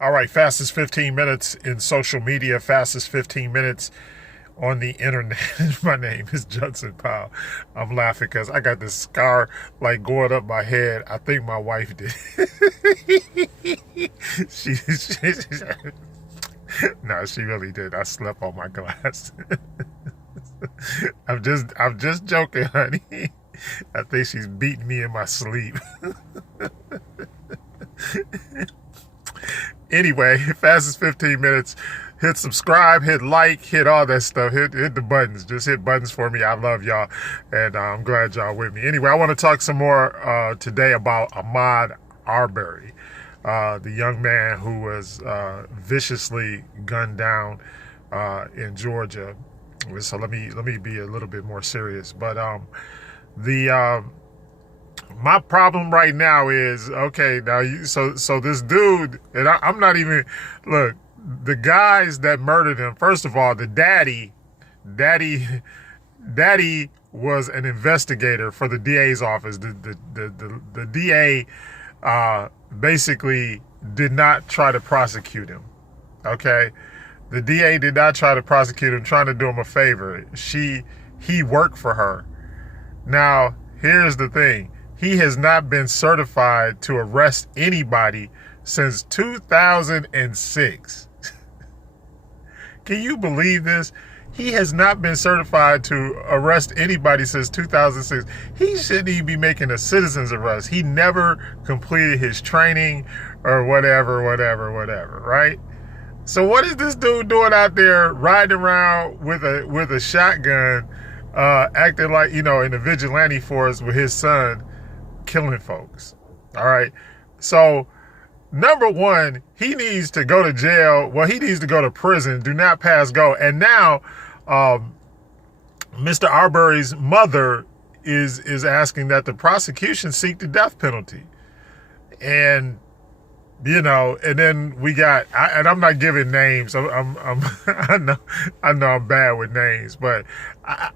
All right, fastest 15 minutes in social media, fastest 15 minutes on the internet. My name is Judson Powell. I'm laughing because I got this scar like going up my head. I think my wife did. she no, she really did. I slept on my glass. I'm just joking, honey. I think she's beating me in my sleep. Anyway, fastest 15 minutes. Hit subscribe, hit like, hit all that stuff. Hit the buttons. Just hit buttons for me. I love y'all, and I'm glad y'all with me. Anyway, I want to talk some more today about Ahmaud Arbery, the young man who was viciously gunned down in Georgia. So let me be a little bit more serious. But the my problem right now is, okay, now so this dude, and I'm not even, look, the guys that murdered him, first of all, the daddy was an investigator for the DA's office. The DA basically did not try to prosecute him. Okay, the DA did not try to prosecute him, trying to do him a favor. He worked for her. Now, here's the thing. He has not been certified to arrest anybody since 2006. Can you believe this? He has not been certified to arrest anybody since 2006. He shouldn't even be making a citizen's arrest. He never completed his training or whatever, right? So what is this dude doing out there riding around with a shotgun, acting like, in the vigilante force with his son, killing folks? All right. So number one, he needs to go to jail. Well, he needs to go to prison. Do not pass go. And now Mr. Arbery's mother is asking that the prosecution seek the death penalty. And and then we got, and I'm not giving names. I know I'm bad with names, but I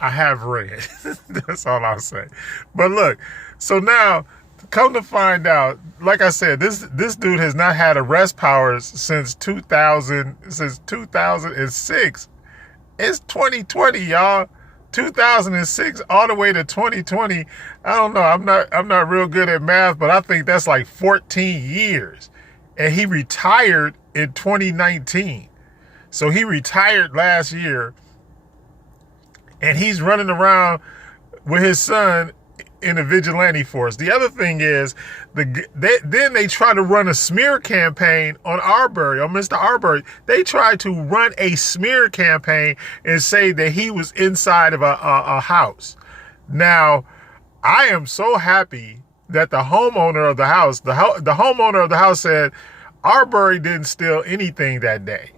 have read. That's all I'll say. But look, so now, come to find out, like I said, this dude has not had arrest powers since 2006. It's 2020, y'all. 2006 all the way to 2020. I don't know. I'm not real good at math, but I think that's like 14 years. And he retired in 2019. So he retired last year, and he's running around with his son in a vigilante force. The other thing is, then they try to run a smear campaign on Arbery, on Mr. Arbery. They tried to run a smear campaign and say that he was inside of a house. Now, I am so happy that the homeowner of the house, the homeowner of the house said Arbery didn't steal anything that day.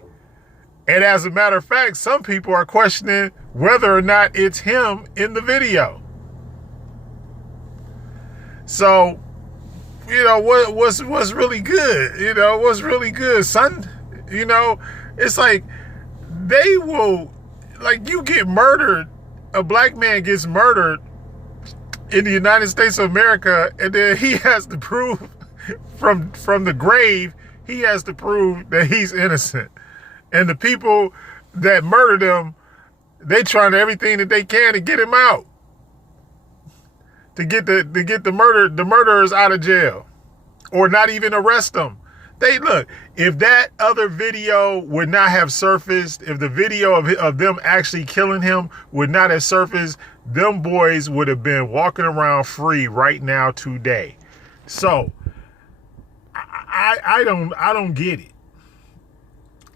And as a matter of fact, some people are questioning whether or not it's him in the video. So, what's really good? What's really good, son? It's like they will, like, you get murdered, a black man gets murdered in the United States of America, and then he has to prove from the grave, he has to prove that he's innocent. And the people that murdered him, they trying everything that they can to get him out. To get the murderers out of jail, or not even arrest them. Look, if that other video would not have surfaced, if the video of them actually killing him would not have surfaced, them boys would have been walking around free right now today. So I don't get it.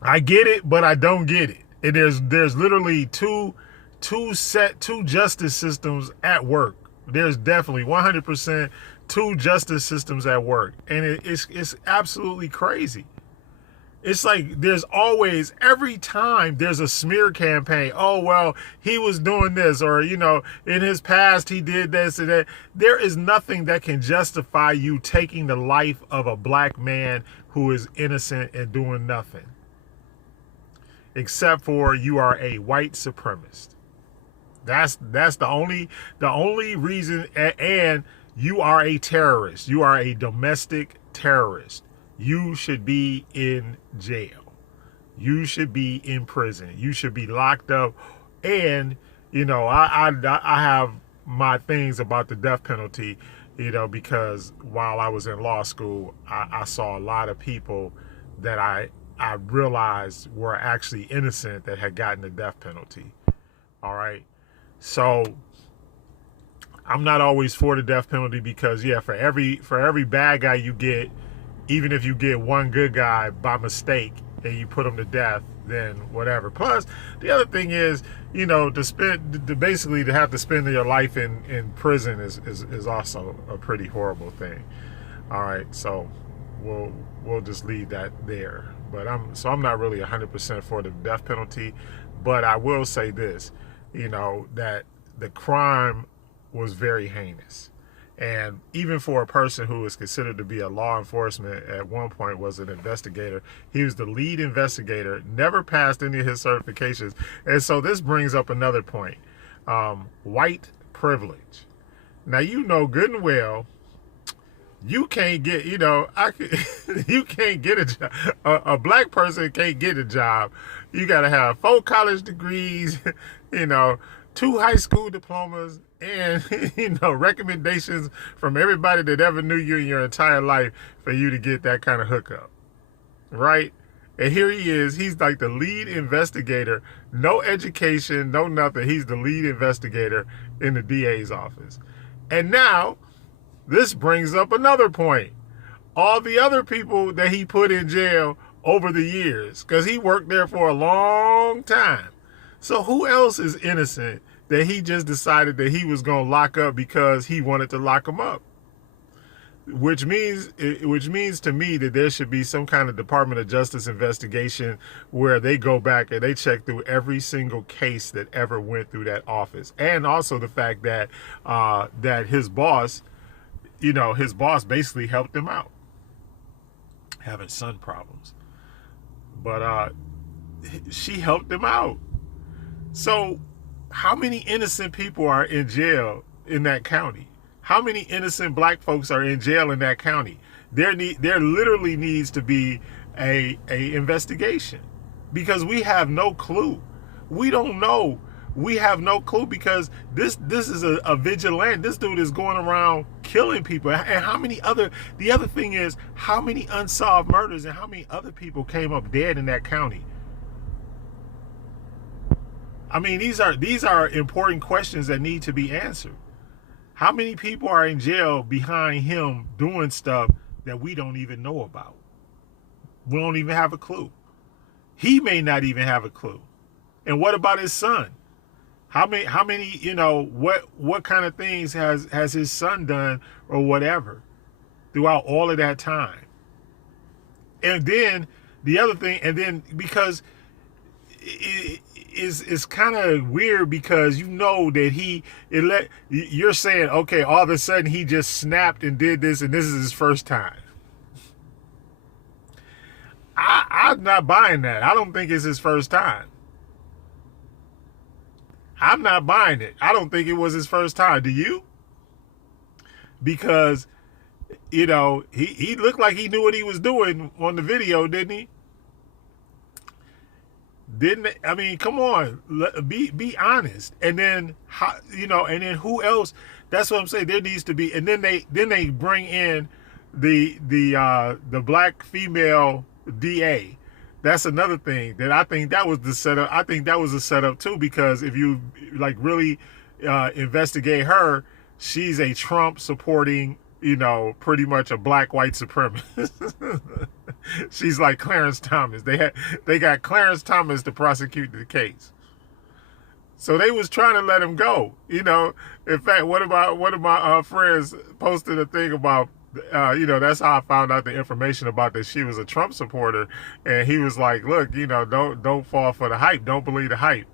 I get it, but I don't get it. And there's literally two justice systems at work. There's definitely 100% two justice systems at work. And it's absolutely crazy. It's like there's always, every time there's a smear campaign, oh, well, he was doing this, or, in his past he did this and that. There is nothing that can justify you taking the life of a black man who is innocent and doing nothing, except for you are a white supremacist. That's the only reason, and you are a terrorist. You are a domestic terrorist. you should be in jail. You should be in prison. You should be locked up. And, I have my things about the death penalty, because while I was in law school, I saw a lot of people that I realized were actually innocent that had gotten the death penalty. All right. So I'm not always for the death penalty because, for every bad guy you get, even if you get one good guy by mistake and you put him to death, then whatever. Plus, the other thing is, to have to spend your life in prison is also a pretty horrible thing. All right, so we'll just leave that there. But I'm not really 100% for the death penalty, but I will say this, that the crime was very heinous. And even for a person who was considered to be a law enforcement, at one point was an investigator, he was the lead investigator, never passed any of his certifications. And so this brings up another point, white privilege. Now, good and well, you can't get, you can't get a job. A black person can't get a job. You got to have 4 college degrees, 2 high school diplomas, and recommendations from everybody that ever knew you in your entire life for you to get that kind of hookup, right? And here he is. He's like the lead investigator, no education, no nothing. He's the lead investigator in the DA's office. And now this brings up another point. All the other people that he put in jail over the years, because he worked there for a long time. So who else is innocent that he just decided that he was going to lock up because he wanted to lock them up? Which means to me that there should be some kind of Department of Justice investigation where they go back and they check through every single case that ever went through that office. And also the fact that that his boss basically helped him out, having son problems. But she helped him out. So how many innocent people are in jail in that county? How many innocent black folks are in jail in that county? There literally needs to be a investigation, because we have no clue. We don't know. We have no clue, because this is a vigilante. This dude is going around killing people. And the other thing is, how many unsolved murders and how many other people came up dead in that county? I mean, these are important questions that need to be answered. How many people are in jail behind him doing stuff that we don't even know about? We don't even have a clue. He may not even have a clue. And what about his son? How many, what kind of things has his son done or whatever throughout all of that time? And then the other thing, because it's kind of weird, because that you're saying, okay, all of a sudden he just snapped and did this, and this is his first time. I'm not buying that. I don't think it's his first time. I'm not buying it. I don't think it was his first time. Do you? Because, he looked like he knew what he was doing on the video, didn't he? I mean, come on, be honest. And then, and then who else? That's what I'm saying. There needs to be, and then they bring in the black female DA. That's another thing that I think that was the setup. I think that was a setup too, because if you really investigate her, she's a Trump supporting, pretty much a black white supremacist. She's like Clarence Thomas. They got Clarence Thomas to prosecute the case. So they was trying to let him go. In fact, one of my friends posted a thing about, that's how I found out the information about that she was a Trump supporter. And he was like, look, don't fall for the hype. Don't believe the hype.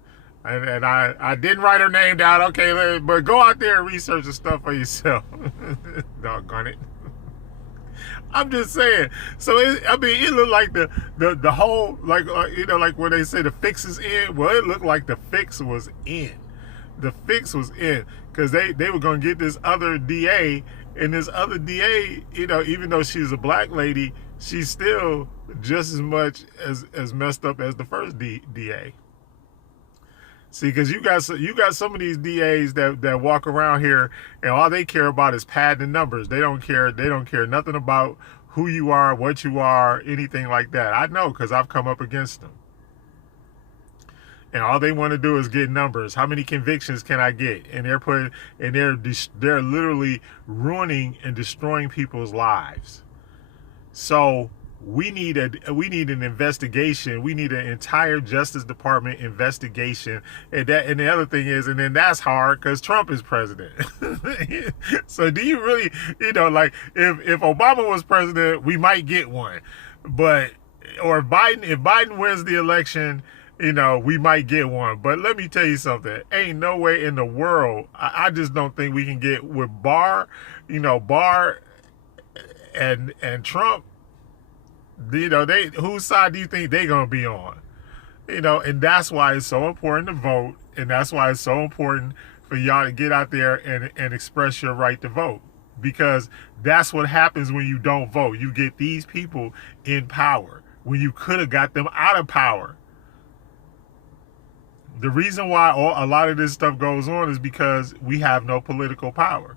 And I didn't write her name down. Okay, but go out there and research the stuff for yourself. Doggone it. I'm just saying. So it looked like the whole, like when they say the fix is in. Well, it looked like the fix was in. The fix was in, because they were gonna get this other DA, and this other DA, even though she's a black lady, she's still just as much as messed up as the first DA. See, because you got some of these DAs that walk around here and all they care about is padding the numbers. They don't care nothing about who you are, what you are, anything like that. I know because I've come up against them. And all they want to do is get numbers. How many convictions can I get? And they're literally ruining and destroying people's lives. So we need an investigation. We need an entire Justice Department investigation. And the other thing is, and then that's hard because Trump is president. So do you really, like if Obama was president, we might get one, but if Biden wins the election, we might get one. But let me tell you something. Ain't no way in the world. I just don't think we can get with Barr, Barr and Trump. Whose side do you think they're going to be on? And that's why it's so important to vote. And that's why it's so important for y'all to get out there and express your right to vote. Because that's what happens when you don't vote. You get these people in power when you could have got them out of power. The reason why a lot of this stuff goes on is because we have no political power.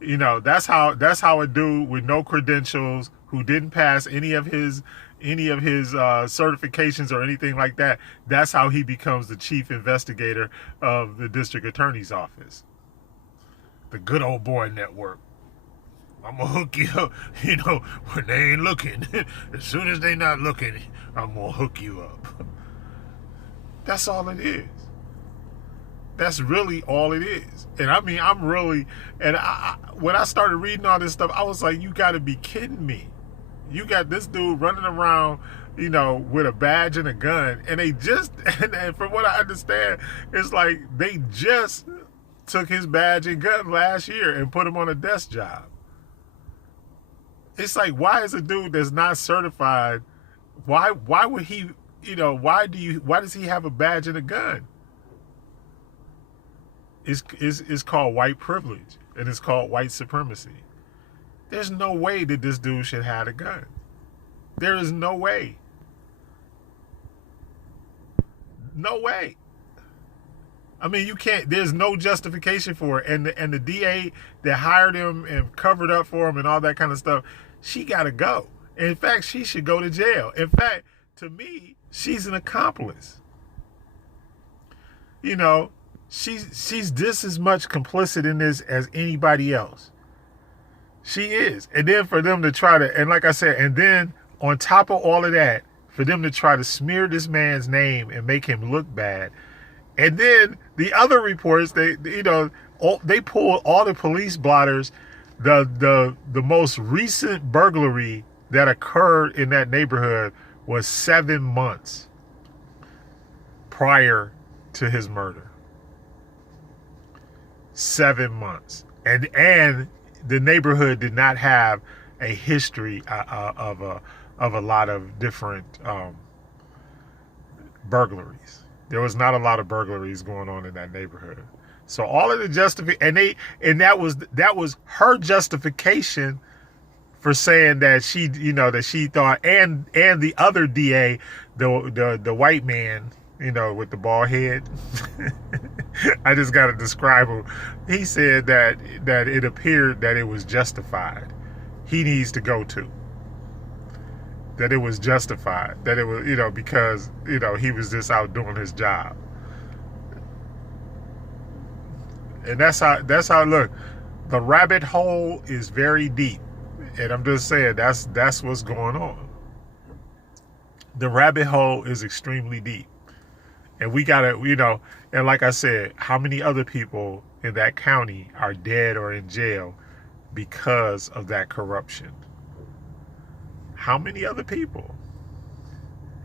That's how a dude with no credentials, who didn't pass any of his certifications or anything like that, that's how he becomes the chief investigator of the district attorney's office. The good old boy network. I'm gonna hook you up, when they ain't looking. As soon as they not looking, I'm gonna hook you up. That's all it is. That's really all it is. And I mean, when I started reading all this stuff, I was like, you gotta be kidding me. You got this dude running around, with a badge and a gun. And they just, and from what I understand, it's like they just took his badge and gun last year and put him on a desk job. It's like, why is a dude that's not certified, why would he, why does he have a badge and a gun? It's called white privilege, and it's called white supremacy. There's no way that this dude should have a gun. There is no way. No way. I mean, you can't, there's no justification for it. And the DA that hired him and covered up for him and all that kind of stuff, she got to go. In fact, she should go to jail. In fact, to me, she's an accomplice. She's just as much complicit in this as anybody else. She is. And then for them to try to, and like I said, and then on top of all of that, for them to try to smear this man's name and make him look bad. And then the other reports, they pulled all the police blotters. The most recent burglary that occurred in that neighborhood was 7 months prior to his murder. 7 months. And the neighborhood did not have a history of a lot of different burglaries. There was not a lot of burglaries going on in that neighborhood. So all of the and that was her justification for saying that she thought, and the other DA, the white man, with the bald head. I just got to describe him. He said that it appeared that it was justified. He needs to go too. That it was justified. That it was, because, he was just out doing his job. And that's how look. The rabbit hole is very deep. And I'm just saying that's what's going on. The rabbit hole is extremely deep. And we gotta, and like I said, how many other people in that county are dead or in jail because of that corruption? How many other people?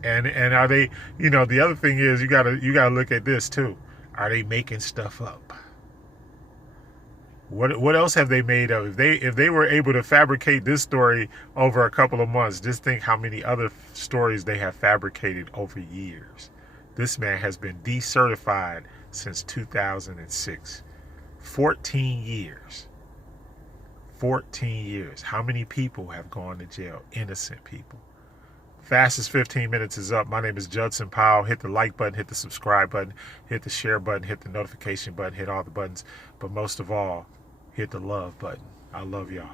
And are they, the other thing is you gotta look at this too. Are they making stuff up? What else have they made of? If they were able to fabricate this story over a couple of months, just think how many other stories they have fabricated over years. This man has been decertified since 2006. 14 years. 14 years. How many people have gone to jail? Innocent people. Fastest 15 minutes is up. My name is Judson Powell. Hit the like button, hit the subscribe button, hit the share button, hit the notification button, hit all the buttons. But most of all, hit the love button. I love y'all.